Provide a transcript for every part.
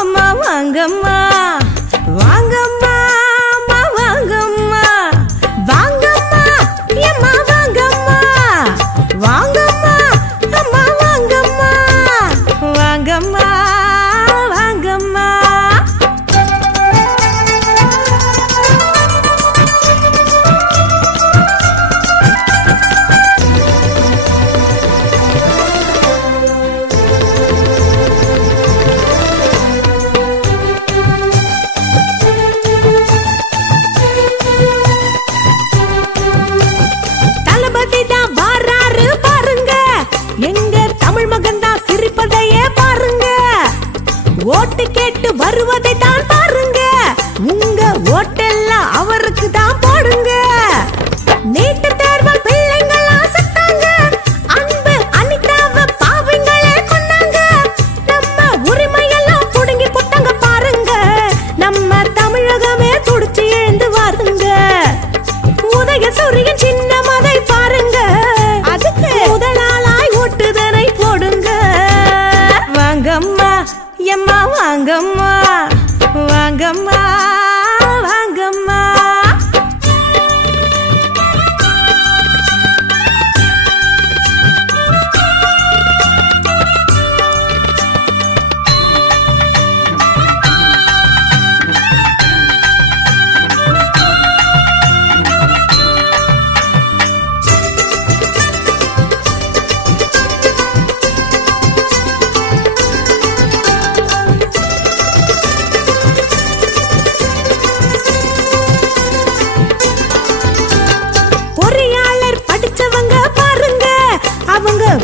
அம்மா வாங்கம்மா வாங்கம்மா அம்மா வாங்கம்மா வாங்கம்மா அம்மா வாங்கம்மா வாங்கம்மா அம்மா வாங்கம்மா வாங்கம்மா வாங்கம்மா ஓட்டு கேட்டு வருவதை தான் பாருங்க உங்க ஓட்டெல்லாம் அவருக்கு தான் போடுங்க நீட்டு தேர்வால் பிள்ளைங்களா செத்தாங்க அன்பு அனிதாவ பாவங்களே கொன்னாங்க நம்ம உரிமையெல்லாம் புடுங்கி போட்டாங்க பாருங்க நம்ம தமிழகமே துடிச்சு எழுந்து வாருங்க உதய சூரியன் சின்னம் அதை பாருங்க அதுக்கு முதலாளாய் ஓட்டுதனை போடுங்க வாங்கம்மா எம்மா வாங்கம்மா வாங்கம்மா வாங்கம்மா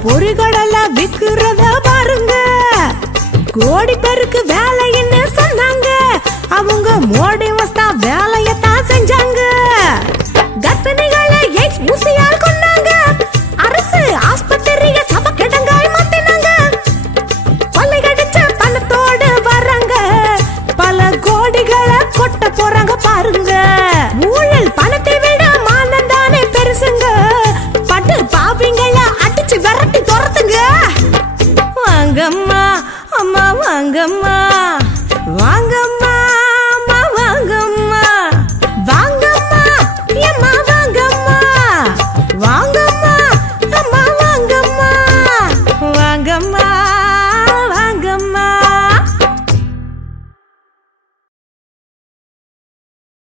பொறிகடல விக்கிறத பாருங்க கோடி பேருக்கு வேலைன்னு சொன்னாங்க அவங்க மோடி வஸ்தா வேலையத்தான் செஞ்சாங்க கர்ப்பிணிகளை ஊசியால்